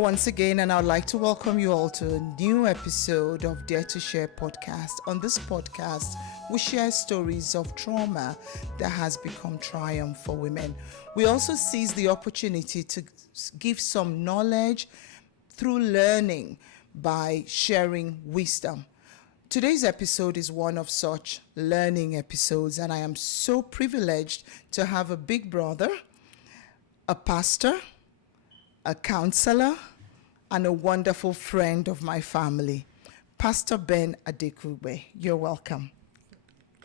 Hello once again, and I'd like to welcome you all to a new episode of Dare to Share podcast. On this podcast, we share stories of trauma that has become triumph for women. We also seize the opportunity to give some knowledge through learning by sharing wisdom. Today's episode is one of such learning episodes, and I am so privileged to have a big brother, a pastor, a counselor, and a wonderful friend of my family, Pastor Ben Adekugbe. You're welcome.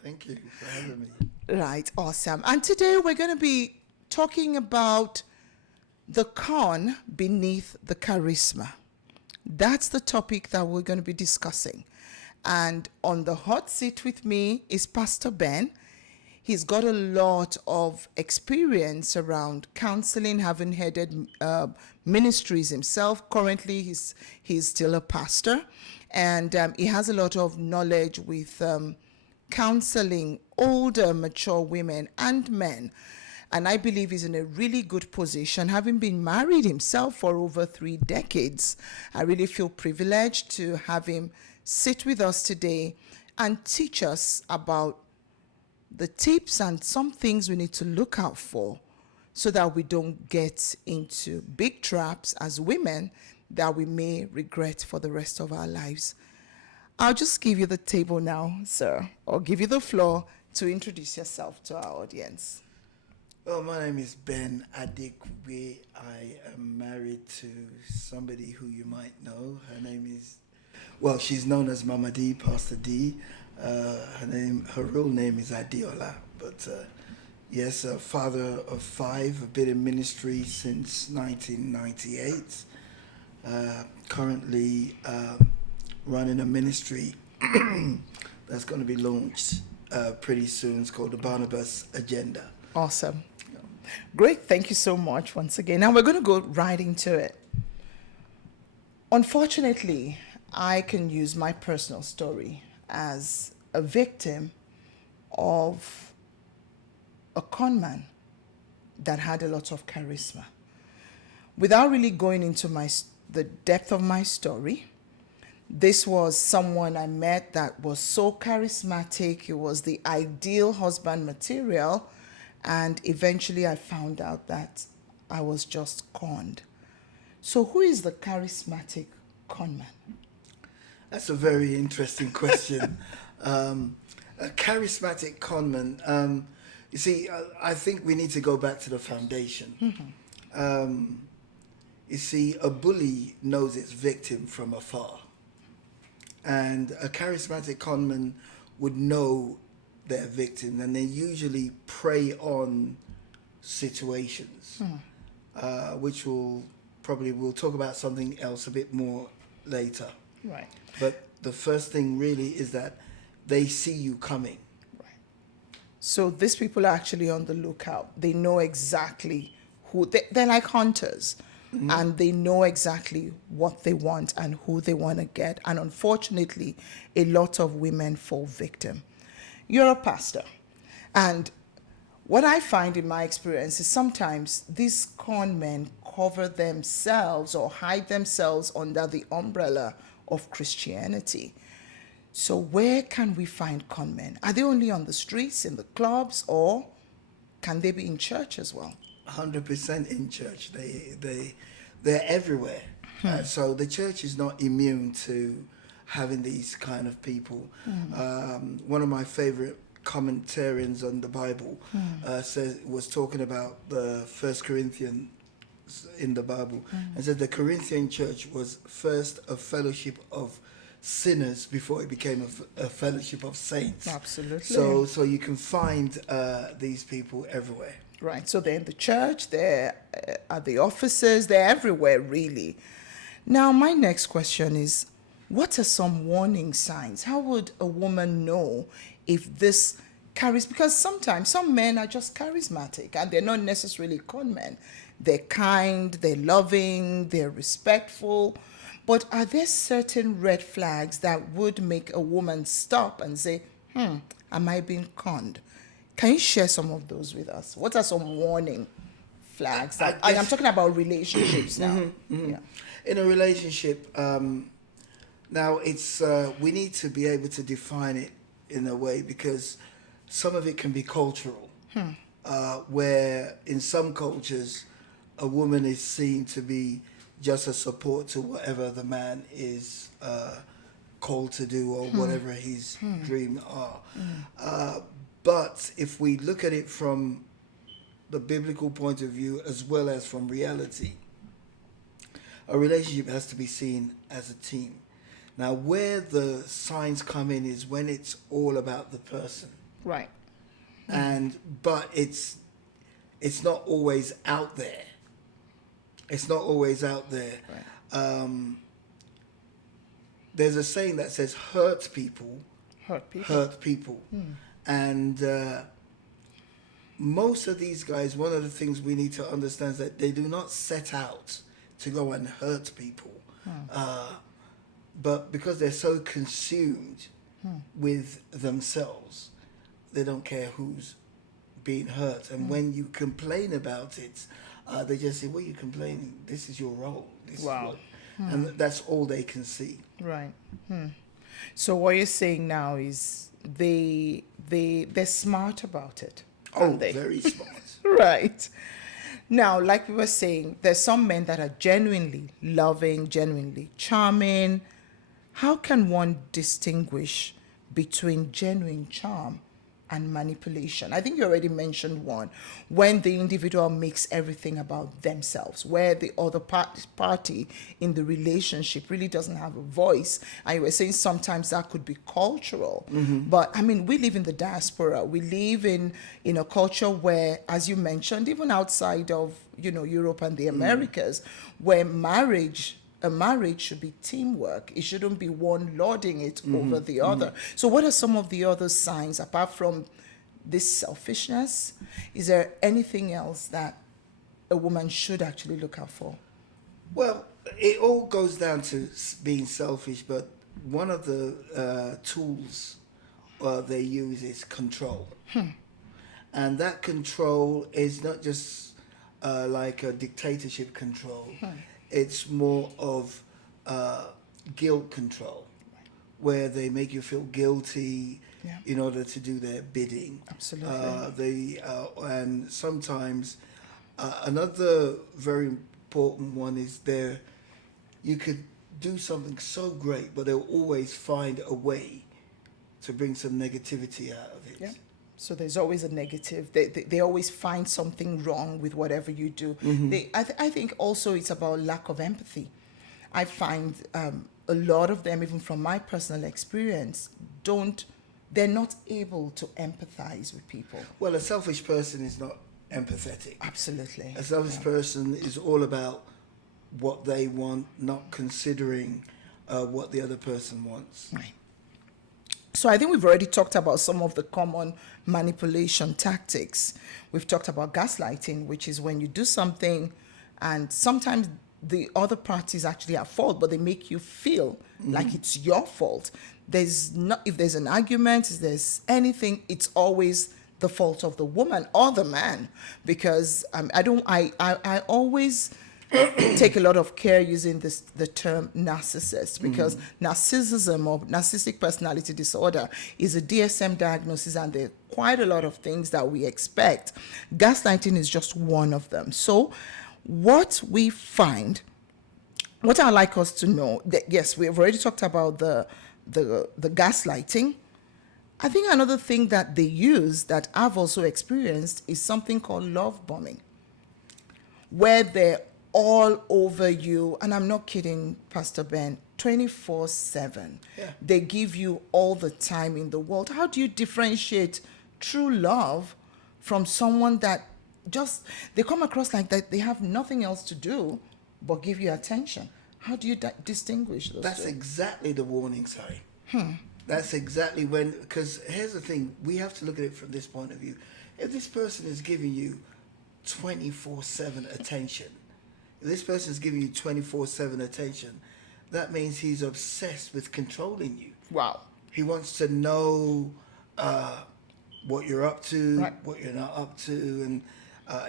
Thank you for having me. Right, awesome. And today we're going to be talking about the con beneath the charisma. That's the topic that we're going to be discussing. And on the hot seat with me is Pastor Ben. He's got a lot of experience around counseling, having headed ministries himself. Currently, he's still a pastor, and he has a lot of knowledge with counseling older, mature women and men. And I believe he's in a really good position, having been married himself for over 3 decades. I really feel privileged to have him sit with us today and teach us about the tips and some things we need to look out for so that we don't get into big traps as women that we may regret for the rest of our lives. I'll just give you the table now, sir, or give you the floor to introduce yourself to our audience. Well, my name is Ben Adekugbe. I am married to somebody who you might know. She's known as Mama Dee, Pastor Dee. Her real name is Adiola, but yes, a father of 5. I've been in ministry since 1998. Currently running a ministry that's going to be launched pretty soon. It's called the Barnabas Agenda. Awesome. Great. Thank you so much once again. Now we're going to go right into it. Unfortunately, I can use my personal story as a victim of a con man that had a lot of charisma. Without really going into the depth of my story, this was someone I met that was so charismatic. He was the ideal husband material, and eventually I found out that I was just conned. So who is the charismatic con man? That's a very interesting question. A charismatic conman. You see, I think we need to go back to the foundation. Mm-hmm. You see, a bully knows its victim from afar. And a charismatic conman would know their victim, and they usually prey on situations, which we'll talk about something else a bit more later. Right. But the first thing really is that they see you coming. Right. So these people are actually on the lookout. They know exactly who, they're like hunters. Mm-hmm. And they know exactly what they want and who they want to get. And unfortunately, a lot of women fall victim. You're a pastor. And what I find in my experience is sometimes these con men cover themselves or hide themselves under the umbrella of Christianity. So where can we find con men? Are they only on the streets, in the clubs, or can they be in church as well? 100% in church. They're everywhere. So the church is not immune to having these kind of people. One of my favorite commentarians on the Bible was talking about the First Corinthians in the Bible, and said the Corinthian church was first a fellowship of sinners before it became a fellowship of saints. Absolutely. So you can find these people everywhere. Right. So they're in the church, they're at the offices, they're everywhere, really. Now, my next question is, what are some warning signs? How would a woman know if this carries? Because sometimes some men are just charismatic and they're not necessarily con men. They're kind, they're loving, they're respectful. But are there certain red flags that would make a woman stop and say, am I being conned? Can you share some of those with us? What are some warning flags? I That, guess- I'm talking about relationships now. Yeah. In a relationship, now it's we need to be able to define it in a way, because some of it can be cultural, where in some cultures a woman is seen to be just a support to whatever the man is called to do, or whatever his dreams are. But if we look at it from the biblical point of view as well as from reality, a relationship has to be seen as a team. Now, where the signs come in is when it's all about the person, Right. but it's not always out there. It's not always out there. Right. There's a saying that says, "Hurt people, Hurt people. hurt people," and most of these guys, one of the things we need to understand is that they do not set out to go and hurt people, but because they're so consumed with themselves, they don't care who's being hurt. And when you complain about it, they just say, "What are you complaining? This is your role." This is Wow. what, and that's all they can see. Right. So what you're saying now is they're smart about it. Oh, aren't they? very smart. Right. Now, like we were saying, there's some men that are genuinely loving, genuinely charming. How can one distinguish between genuine charm and manipulation? I think you already mentioned one, when the individual makes everything about themselves, where the other party in the relationship really doesn't have a voice. And you were saying sometimes that could be cultural. But I mean, we live in the diaspora. We live in a culture where, as you mentioned, even outside of Europe and the Americas, where a marriage should be teamwork. It shouldn't be one lording it over the other. So what are some of the other signs, apart from this selfishness? Is there anything else that a woman should actually look out for? Well, it all goes down to being selfish, but one of the tools they use is control. And that control is not just like a dictatorship control. It's more of guilt control, where they make you feel guilty in order to do their bidding. Absolutely. And sometimes another very important one is you could do something so great, but they'll always find a way to bring some negativity out of it. Yeah. So there's always a negative. They always find something wrong with whatever you do. I think also it's about lack of empathy. I find a lot of them, even from my personal experience, they're not able to empathize with people. Well, a selfish person is not empathetic. Absolutely. A selfish person is all about what they want, not considering what the other person wants. Right. So I think we've already talked about some of the common manipulation tactics. We've talked about gaslighting, which is when you do something and sometimes the other party is actually at fault, but they make you feel like it's your fault. If there's an argument, if there's anything, it's always the fault of the woman or the man, because I always take a lot of care using the term narcissist, because narcissism or narcissistic personality disorder is a DSM diagnosis, and there are quite a lot of things that we expect. Gaslighting is just one of them. So what I'd like us to know, that yes, we've already talked about the gaslighting. I think another thing that they use that I've also experienced is something called love bombing, where they're all over you, and I'm not kidding, Pastor Ben, 24/7. Yeah. They give you all the time in the world. How do you differentiate true love from someone that they come across like that they have nothing else to do but give you attention? How do you distinguish those That's two? exactly the warning sign. That's exactly because here's the thing, we have to look at it from this point of view. If this person is giving you 24/7 attention, if this person is giving you 24/7 attention, that means he's obsessed with controlling you. Wow. He wants to know what you're up to, Right. what you're not up to,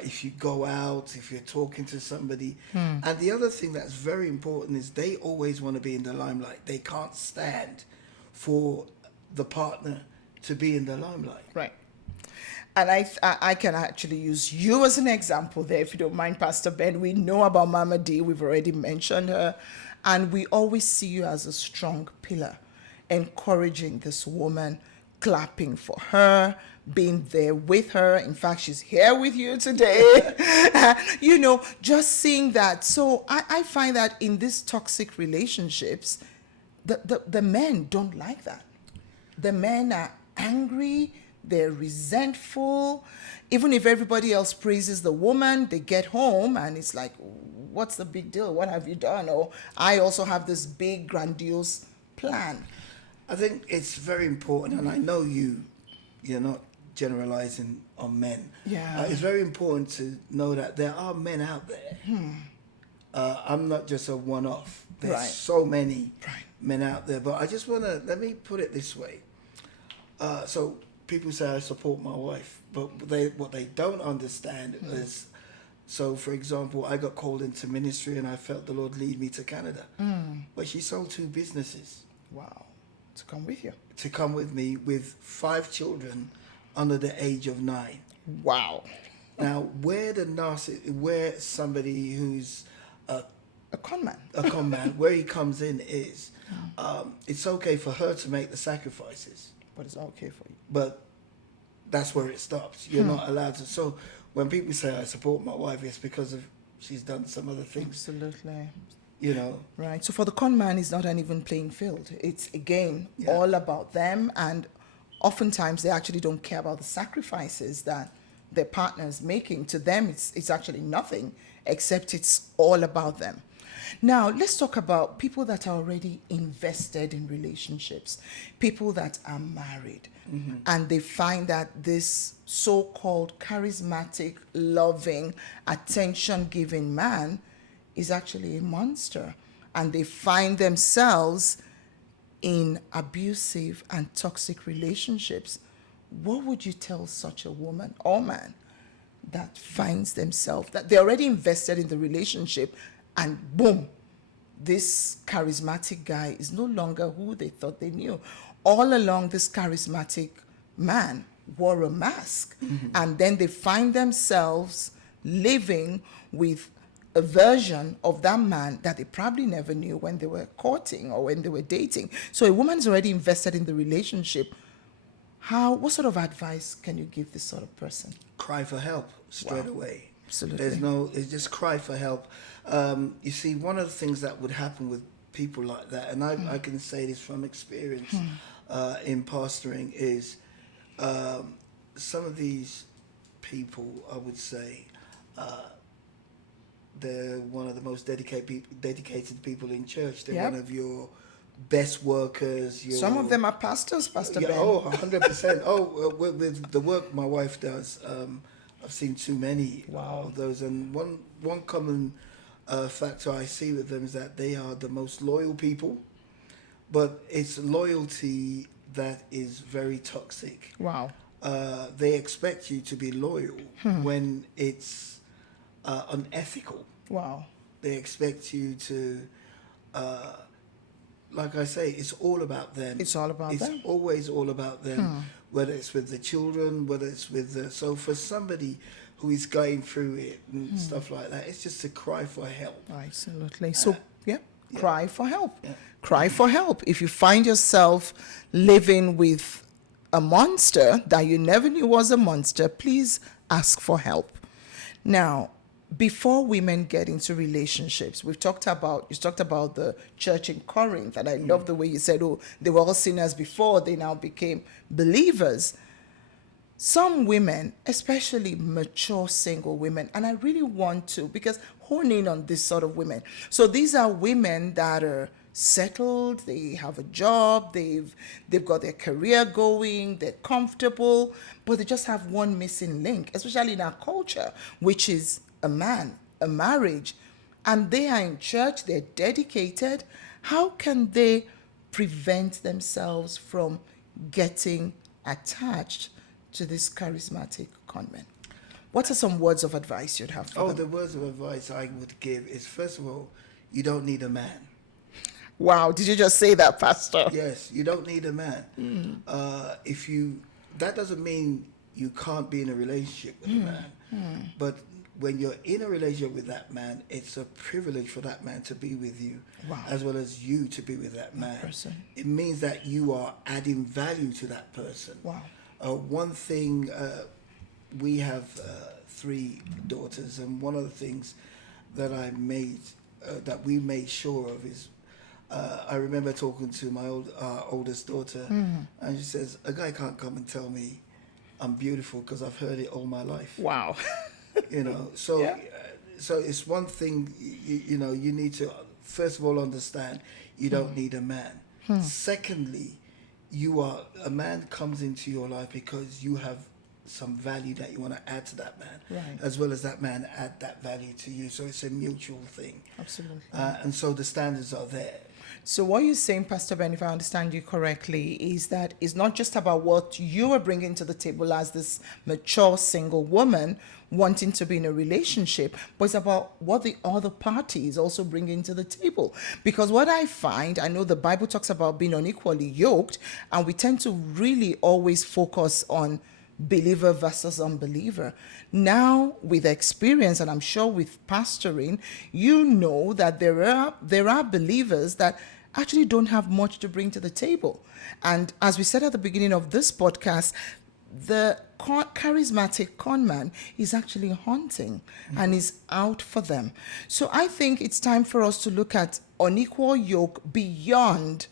if you go out, if you're talking to somebody. And the other thing that's very important is they always want to be in the limelight. They can't stand for the partner to be in the limelight. Right. And I can actually use you as an example there, if you don't mind, Pastor Ben. We know about Mama Dee. We've already mentioned her. And we always see you as a strong pillar, encouraging this woman, clapping for her, being there with her. In fact, she's here with you today. Just seeing that. So I find that in these toxic relationships, the men don't like that. The men are angry, they're resentful. Even if everybody else praises the woman, they get home and it's like, what's the big deal? What have you done? Or I also have this big, grandiose plan. I think it's very important, and I know you're not generalizing on men. Yeah. It's very important to know that there are men out there. I'm not just a one-off. There's Right. so many Right. men out there. But I just want to, let me put it this way. So people say I support my wife, but what they don't understand is, so for example, I got called into ministry and I felt the Lord lead me to Canada. But she sold 2 businesses. Wow. To come with you. To come with me with 5 children under the age of 9. Wow. Now, where somebody who's A con man. a con man, where he comes in is, it's okay for her to make the sacrifices, But it's okay for you. but that's where it stops. You're not allowed to. So when people say I support my wife, it's because of she's done some other things, Absolutely. Right. So for the con man, it's not an even playing field. It's, again, all about them. And oftentimes they actually don't care about the sacrifices that their partner is making. To them, it's actually nothing, except it's all about them. Now, let's talk about people that are already invested in relationships, people that are married, and they find that this so-called charismatic, loving, attention-giving man is actually a monster, and they find themselves in abusive and toxic relationships. What would you tell such a woman or man that finds themselves, that they're already invested in the relationship, and boom, this charismatic guy is no longer who they thought they knew? All along, this charismatic man wore a mask, and then they find themselves living with a version of that man that they probably never knew when they were courting or when they were dating. So a woman's already invested in the relationship. What sort of advice can you give this sort of person? cry for help straight away. Absolutely. It's just cry for help. You see, one of the things that would happen with people like that, and I can say this from experience in pastoring, is some of these people, I would say, they're one of the most dedicated people in church. They're one of your best workers. Some of them are pastors, Pastor Ben. Oh, 100%. With the work my wife does, I've seen too many of those. And one common factor I see with them is that they are the most loyal people, but it's loyalty that is very toxic. Wow. They expect you to be loyal when it's unethical. Wow. They expect you to, like I say, it's all about them. It's all about them. It's always all about them, whether it's with the children, whether it's with the... So for somebody who is going through it and stuff like that, it's just to cry for help. Absolutely. So, cry for help. Yeah. Cry for help. If you find yourself living with a monster that you never knew was a monster, please ask for help. Now, before women get into relationships, you talked about the church in Corinth, and I love the way you said, they were all sinners before, they now became believers. Some women, especially mature single women, and I really want to, because hone in on this sort of women. So these are women that are settled, they have a job, they've got their career going, they're comfortable, but they just have one missing link, especially in our culture, which is a man, a marriage, and they are in church, they're dedicated. How can they prevent themselves from getting attached to this charismatic conman? What are some words of advice you'd have for Oh, them? the words of advice I would give is, first of all, you don't need a man. Wow, did you just say that, Pastor? Yes, you don't need a man. If you, that doesn't mean you can't be in a relationship with a man, but when you're in a relationship with that man, it's a privilege for that man to be with you, Wow. as well as you to be with that man. person. It means that you are adding value to that person. Wow. One thing, we have 3 daughters, and one of the things that that we made sure of is, I remember talking to my oldest daughter, and she says, a guy can't come and tell me I'm beautiful because I've heard it all my life. Wow. You know, so Yeah. so it's one thing, you know, you need to first of all understand you don't need a man. Secondly, a man comes into your life because you have some value that you want to add to that man, Right. as well as that man add that value to you. So it's a mutual thing. Absolutely. And so the standards are there. So what you're saying, Pastor Ben, if I understand you correctly, is that it's not just about what you are bringing to the table as this mature single woman wanting to be in a relationship, but it's about what the other party is also bringing to the table. Because what I find, I know the Bible talks about being unequally yoked, and we tend to really always focus on believer versus unbeliever. Now, with experience, and I'm sure with pastoring, you know that there are believers that actually don't have much to bring to the table. And as we said at the beginning of this podcast, the charismatic con man is actually hunting and is out for them. So I think it's time for us to look at unequal yoke beyond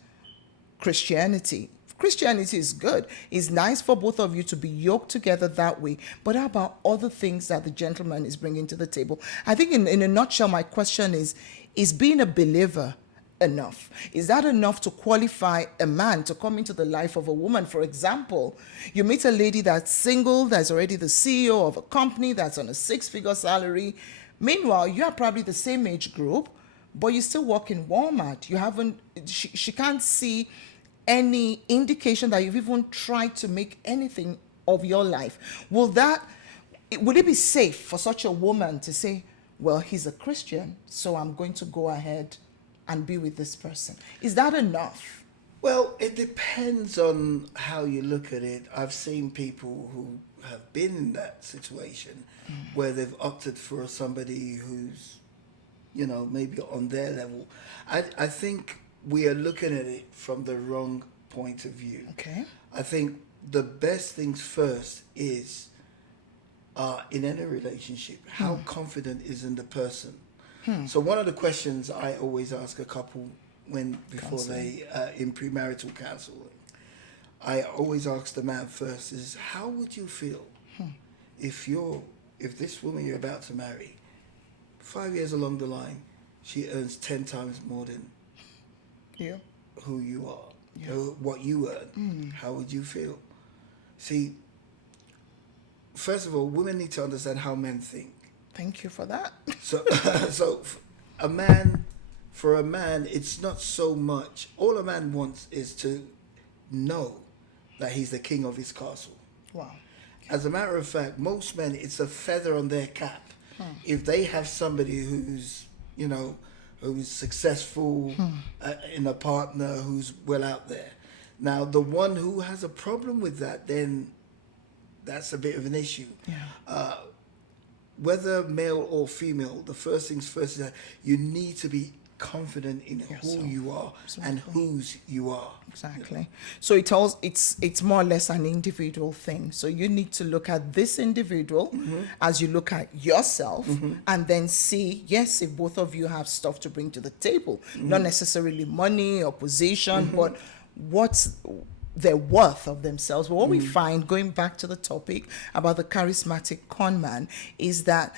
Christianity. Christianity is good. It's nice for both of you to be yoked together that way. But how about other things that the gentleman is bringing to the table? I think in a nutshell, my question is being a believer enough? Is that enough to qualify a man to come into the life of a woman? For example, you meet a lady that's single, that's already the CEO of a company, that's on a 6-figure salary. Meanwhile, you are probably the same age group, but you still work in Walmart. You haven't, she can't see any indication that you've even tried to make anything of your life. Would it be safe for such a woman to say, well, he's a Christian, so I'm going to go ahead and be with this person? Is that enough? Well, it depends on how you look at it. I've seen people who have been in that situation where they've opted for somebody who's, you know, maybe on their level. I think we are looking at it from the wrong point of view. Okay. I think the best things first is, in any relationship, how confident is in the person. So one of the questions I always ask a couple before they in premarital counseling, I always ask the man first is, how would you feel if this woman you're about to marry, 5 years along the line, she earns 10 times more than Yeah. who you are, what you earn? How would you feel? See, first of all, women need to understand how men think. Thank you for that. So, for a man, it's not so much. All a man wants is to know that he's the king of his castle. Wow. As a matter of fact, most men, it's a feather on their cap. If they have somebody who's, you know, who's successful in a partner who's well out there. Now, the one who has a problem with that, then that's a bit of an issue. Yeah. Whether male or female, the first things first is that you need to be confident in Yourself. who you are and whose you are. Exactly. So it's more or less an individual thing. So you need to look at this individual as you look at yourself, and then see, yes, if both of you have stuff to bring to the table, not necessarily money or position, but what's their worth of themselves. But what we find, going back to the topic about the charismatic con man, is that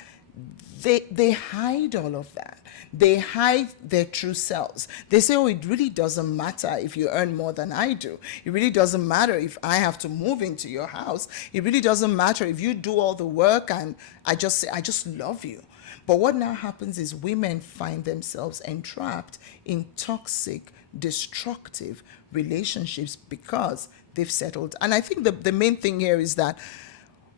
they hide all of that. They hide their true selves. They say, oh, it really doesn't matter if you earn more than I do. It really doesn't matter if I have to move into your house. It really doesn't matter if you do all the work and I just say, I just love you. But what now happens is women find themselves entrapped in toxic, destructive relationships because they've settled. And I think the main thing here is that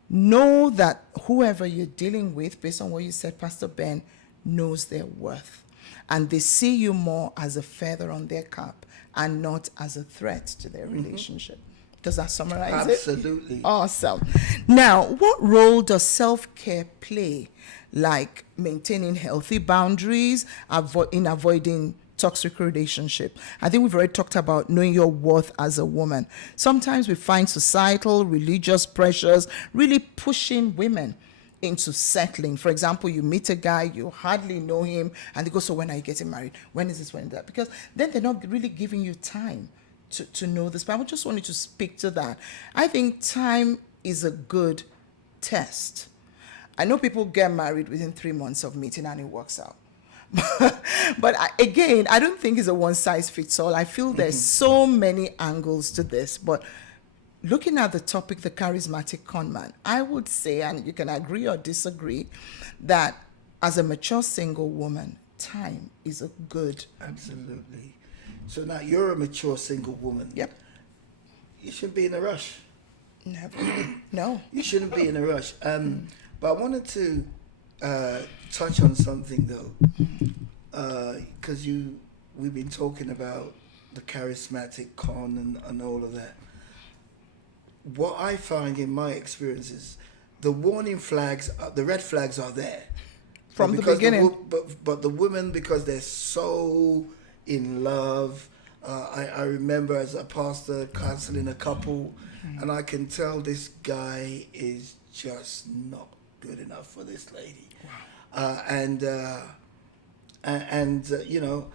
know that whoever you're dealing with, based on what you said, Pastor Ben, knows their worth. And they see you more as a feather on their cap and not as a threat to their relationship. Does that summarize it? Absolutely. Awesome. Now, what role does self-care play, like maintaining healthy boundaries, in avoiding toxic relationship? I think we've already talked about knowing your worth as a woman. Sometimes we find societal, religious pressures really pushing women into settling. For example, you meet a guy, you hardly know him, and they go, so when are you getting married? When is this, when is that? Because then they're not really giving you time to know this. But I just wanted to speak to that. I think time is a good test. I know people get married within 3 months of meeting and it works out. But again, I don't think it's a one size fits all. I feel there's so many angles to this. But looking at the topic, the charismatic conman, I would say, and you can agree or disagree, that as a mature single woman, time is a good. Absolutely. So now you're a mature single woman. Yep. You shouldn't be in a rush. Never. No. You shouldn't be in a rush. But I wanted to touch on something though, because we've been talking about the charismatic con and all of that. What I find in my experience is the warning flags, the red flags are there From the beginning. But the women, because they're so in love. I remember as a pastor counseling a couple, and I can tell this guy is just not good enough for this lady. Wow. You know,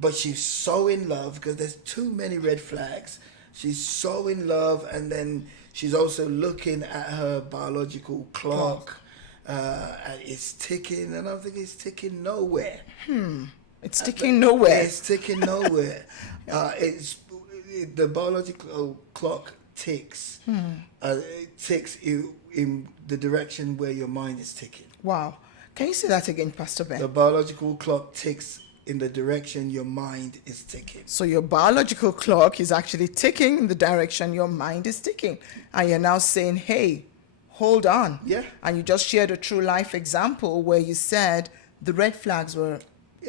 but she's so in love because there's too many red flags. She's so in love, and then she's also looking at her biological clock, and it's ticking, and I'm thinking it's ticking nowhere. It's ticking nowhere. It's ticking nowhere. The biological clock ticks. It ticks you in the direction where your mind is ticking. Wow. Can you say that again, Pastor Ben? The biological clock ticks in the direction your mind is ticking. So your biological clock is actually ticking in the direction your mind is ticking. And you're now saying, hey, hold on. Yeah. And you just shared a true life example where you said the red flags were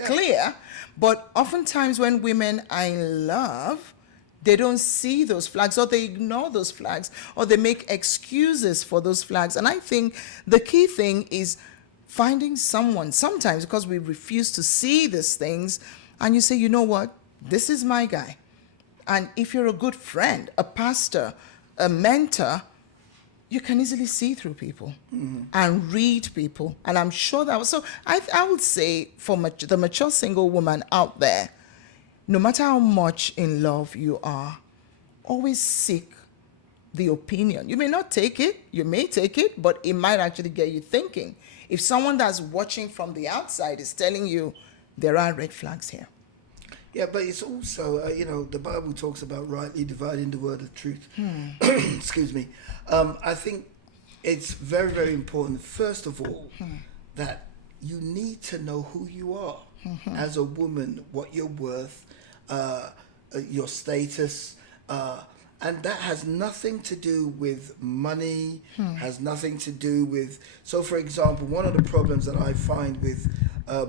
clear. But oftentimes when women are in love, they don't see those flags, or they ignore those flags, or they make excuses for those flags. And I think the key thing is finding someone, sometimes because we refuse to see these things, and you say, you know what, this is my guy. And if you're a good friend, a pastor, a mentor, you can easily see through people and read people. And I'm sure that was, so I would say for the mature single woman out there, no matter how much in love you are, always seek the opinion. You may not take it, you may take it, but it might actually get you thinking. If someone that's watching from the outside is telling you there are red flags here. Yeah, but it's also, you know, the Bible talks about rightly dividing the word of truth. Excuse me. I think it's very, very important, first of all, that you need to know who you are as a woman, what you're worth, your status, and that has nothing to do with money, has nothing to do with, so for example, one of the problems that I find with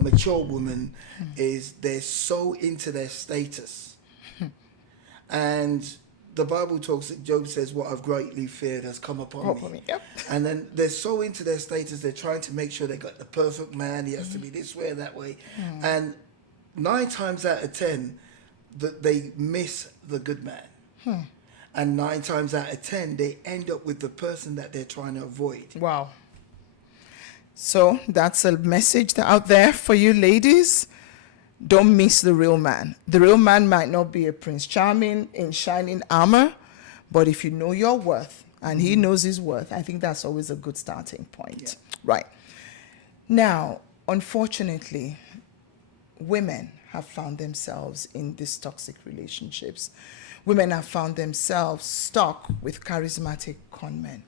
mature women is they're so into their status. And the Bible talks, Job says, what I've greatly feared has come upon me. Yep. And then they're so into their status, they're trying to make sure they got the perfect man, he has to be this way and that way. And 9 times out of 10, they miss the good man. And 9 times out of 10, they end up with the person that they're trying to avoid. Wow. So that's a message out there for you ladies. Don't miss the real man. The real man might not be a Prince Charming in shining armor, but if you know your worth and he knows his worth, I think that's always a good starting point. Yeah. Right. Now, unfortunately, women have found themselves in these toxic relationships. Women have found themselves stuck with charismatic conmen.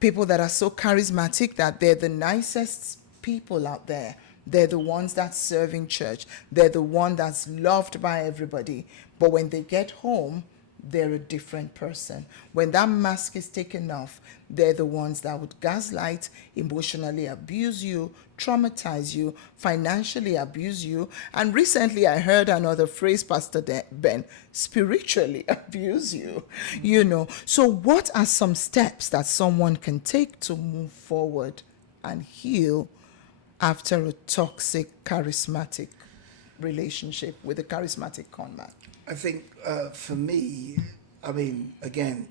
People that are so charismatic that they're the nicest people out there. They're the ones that serve in church. They're the one that's loved by everybody. But when they get home, they're a different person. When that mask is taken off, they're the ones that would gaslight, emotionally abuse you, traumatize you, financially abuse you. And recently I heard another phrase, Pastor Ben, spiritually abuse you. You know, so what are some steps that someone can take to move forward and heal after a toxic, charismatic relationship with a charismatic con man? I think for me, I mean, again,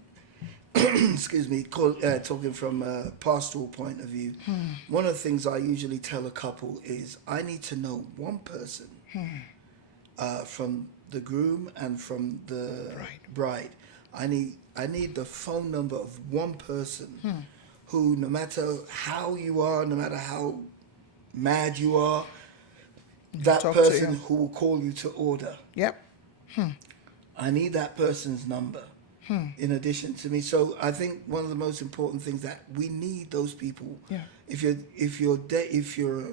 excuse me, talking from a pastoral point of view, one of the things I usually tell a couple is I need to know one person from the groom and from the bride. I need the phone number of one person who, no matter how you are, no matter how mad you are, that person who will call you to order. Yep. I need that person's number in addition to me. So I think one of the most important things that we need those people. Yeah. If you're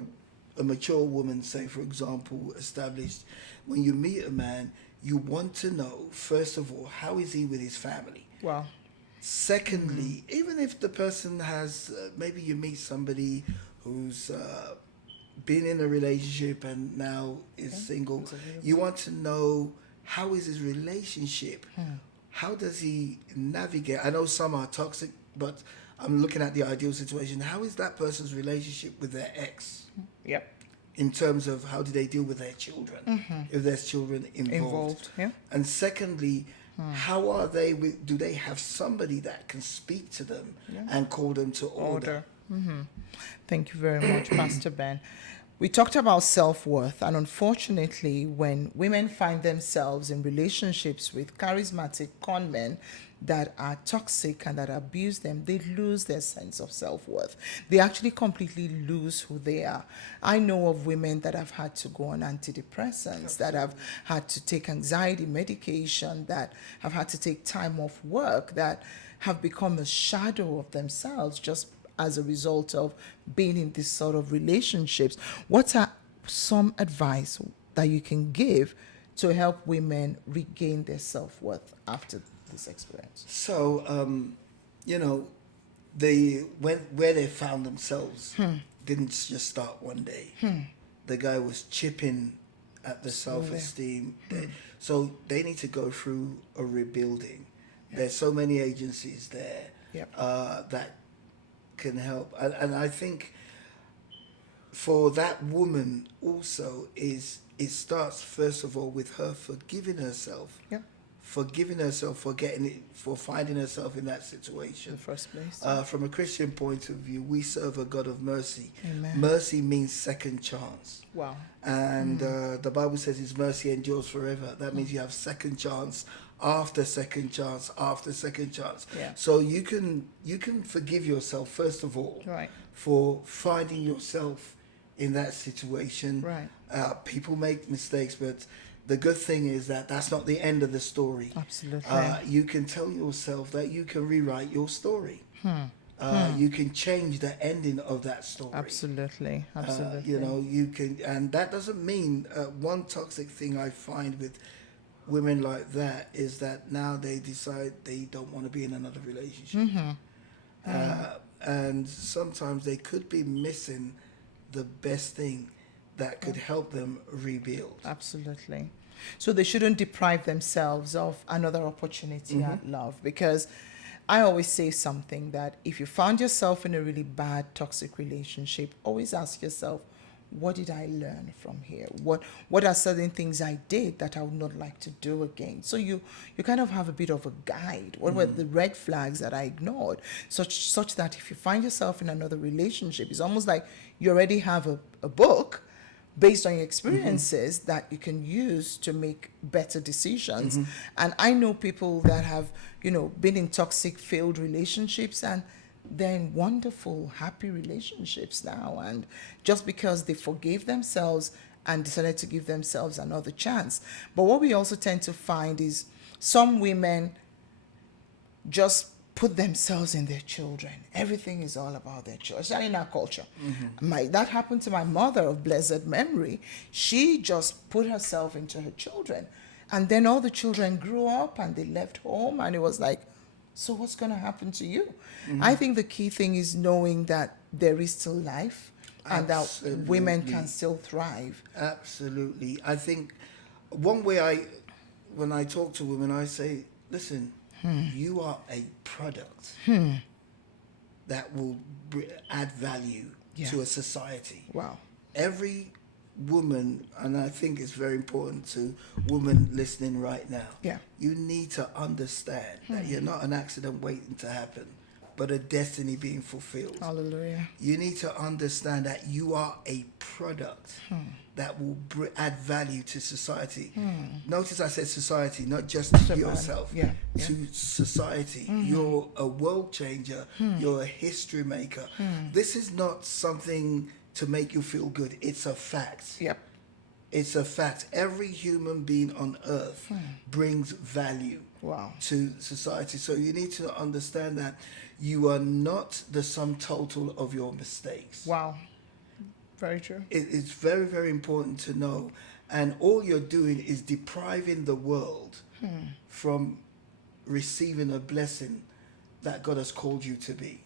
a mature woman, say for example, established, when you meet a man, you want to know first of all, how is he with his family? Wow. Secondly, even if the person has maybe you meet somebody who's been in a relationship and now is single, you want to know, how is his relationship? How does he navigate? I know some are toxic, but I'm looking at the ideal situation. How is that person's relationship with their ex? Yep. In terms of how do they deal with their children, if there's children involved. Yeah. And secondly, how are they do they have somebody that can speak to them and call them to order? Thank you very much, Pastor Ben. We talked about self-worth, and unfortunately, when women find themselves in relationships with charismatic con men that are toxic and that abuse them, they lose their sense of self-worth. They actually completely lose who they are. I know of women that have had to go on antidepressants, that have had to take anxiety medication, that have had to take time off work, that have become a shadow of themselves just as a result of being in this sort of relationships. What are some advice that you can give to help women regain their self-worth after this experience? So, you know, where they found themselves didn't just start one day. The guy was chipping at the self-esteem. So they need to go through a rebuilding. There's so many agencies there that can help. And I think for that woman also it starts first of all with her forgiving herself. Forgiving herself for finding herself in that situation. In the first place. From a Christian point of view, we serve a God of mercy. Amen. Mercy means second chance. Wow. And the Bible says His mercy endures forever. That means you have second chance after second chance after second chance. So you can forgive yourself first of all for finding yourself in that situation. People make mistakes, but the good thing is that that's not the end of the story. Absolutely. You can tell yourself that you can rewrite your story. You can change the ending of that story. Absolutely. You know, you can, and that doesn't mean one toxic thing I find with women like that is that now they decide they don't want to be in another relationship. And sometimes they could be missing the best thing that could help them rebuild. Absolutely. So they shouldn't deprive themselves of another opportunity at love, because I always say something that if you found yourself in a really bad toxic relationship, always ask yourself, what did I learn from here? What are certain things I did that I would not like to do again? So you kind of have a bit of a guide. What were the red flags that I ignored? Such that if you find yourself in another relationship, it's almost like you already have a book based on your experiences that you can use to make better decisions. And I know people that have, been in toxic, failed relationships, and they're in wonderful, happy relationships now. And just because they forgave themselves and decided to give themselves another chance. But what we also tend to find is some women just put themselves in their children. Everything is all about their children, especially in our culture. That happened to my mother of blessed memory. She just put herself into her children. And then all the children grew up and they left home, and it was like, so what's going to happen to you? I think the key thing is knowing that there is still life and that women can still thrive. Absolutely. I think one way when I talk to women, I say, listen, you are a product that will add value to a society. Wow. Every woman, and I think it's very important to women listening right now, you need to understand that you're not an accident waiting to happen, but a destiny being fulfilled. Hallelujah. You need to understand that you are a product that will add value to society. Notice I said society, not just to yourself, to society. You're a world changer. You're a history maker. This is not something to make you feel good. It's a fact. Yep. It's a fact. Every human being on earth brings value to society. So you need to understand that you are not the sum total of your mistakes. Wow. Very true. It's very, very important to know. And all you're doing is depriving the world from receiving a blessing that God has called you to be.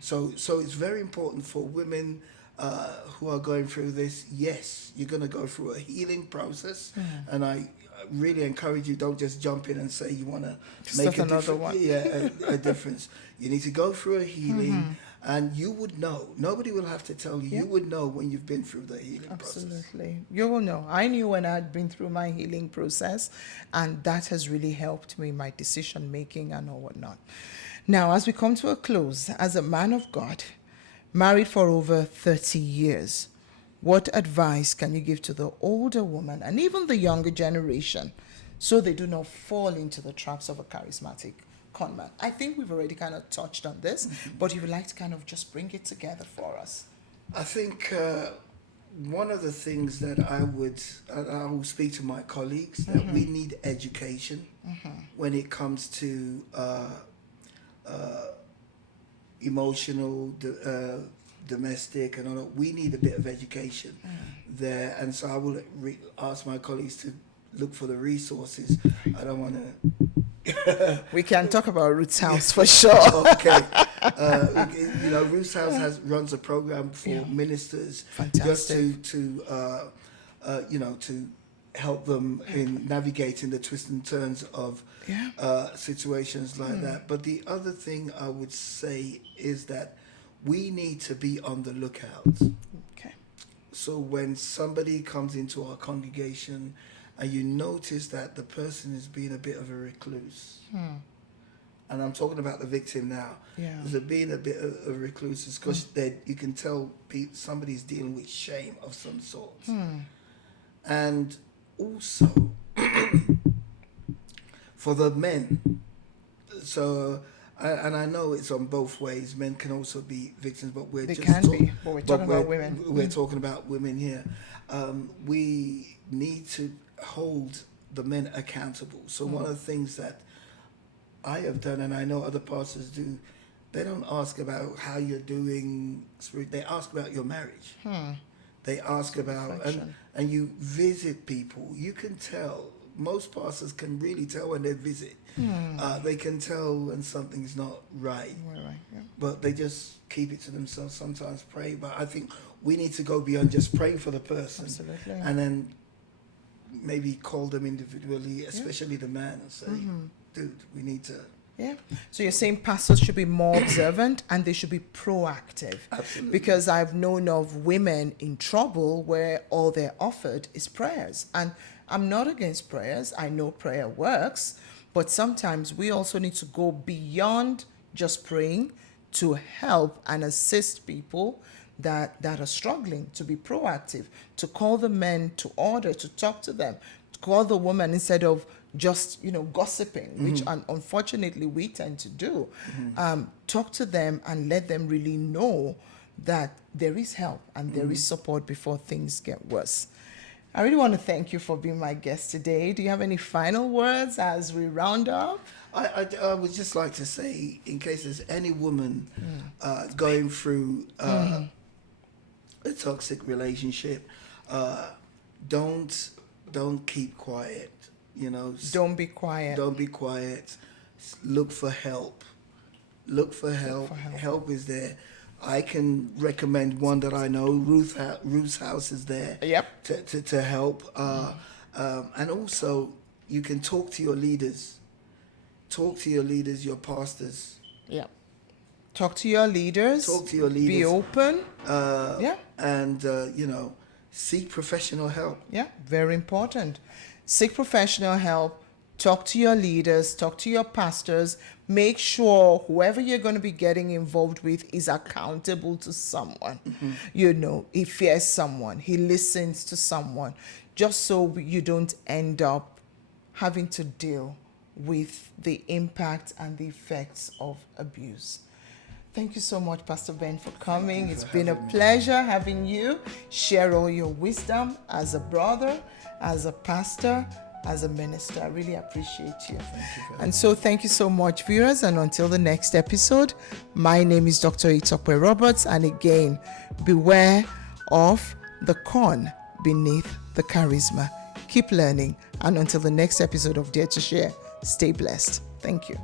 So it's very important for women who are going through this. Yes, you're going to go through a healing process, and I really encourage you, don't just jump in and say you want to make a difference. You need to go through a healing, and you would know. Nobody will have to tell you. You would know when you've been through the healing process. Absolutely. You will know. I knew when I had been through my healing process, and that has really helped me in my decision making and all whatnot. Now, as we come to a close, as a man of God, married for over 30 years, what advice can you give to the older woman and even the younger generation so they do not fall into the traps of a charismatic conman? I think we've already kind of touched on this, but if you'd like to kind of just bring it together for us. I think one of the things that I will speak to my colleagues, that we need education when it comes to emotional, domestic, and all that. We need a bit of education there, and so I will ask my colleagues to look for the resources. I don't want to. We can talk about Ruth's House for sure. Okay, Ruth's House runs a program for ministers, just to help them in navigating the twists and turns of situations like that. But the other thing I would say is that we need to be on the lookout. Okay. So when somebody comes into our congregation and you notice that the person is being a bit of a recluse, and I'm talking about the victim now, there's being a bit of a recluse, it's because you can tell somebody's dealing with shame of some sort. And also, for the men, so, and I know it's on both ways, men can also be victims, but we're talking about women. We're talking about women here. We need to hold the men accountable. So one of the things that I have done, and I know other pastors do, they don't ask about how you're doing, they ask about your marriage. They ask about, and you visit people. You can tell, most pastors can really tell when they visit. They can tell when something's not right. But they just keep it to themselves, sometimes pray. But I think we need to go beyond just praying for the person. Absolutely. And then maybe call them individually, especially the man, and say, dude, we need to. So you're saying pastors should be more observant and they should be proactive. Absolutely. Because I've known of women in trouble where all they're offered is prayers. And I'm not against prayers. I know prayer works. But sometimes we also need to go beyond just praying to help and assist people that are struggling, to be proactive, to call the men to order, to talk to them, to call the woman instead of just, gossiping, which unfortunately we tend to do. Talk to them and let them really know that there is help and there is support before things get worse. I really want to thank you for being my guest today. Do you have any final words as we round up? I would just like to say, in case there's any woman going through a toxic relationship, don't keep quiet. You know, Don't be quiet. don't be quiet. Look for help. Look for help. Help is there. I can recommend one that I know. Ruth's house is there. Yep. To help. And also, you can talk to your leaders. Talk to your leaders, your pastors. Yep. Talk to your leaders. Talk to your leaders. Be open. And, you know, seek professional help. Yeah, very important. Seek professional help. Talk to your leaders. Talk to your pastors. Make sure whoever you're going to be getting involved with is accountable to someone. You know, he fears someone. He listens to someone. Just so you don't end up having to deal with the impact and the effects of abuse. Thank you so much, Pastor Ben, for coming. It's been a pleasure having you share all your wisdom as a brother, as a pastor, as a minister. I really appreciate you. And so thank you so much, viewers. And until the next episode, my name is Dr. Adekugbe Roberts. And again, beware of the con beneath the charisma. Keep learning. And until the next episode of Dare to Share, stay blessed. Thank you.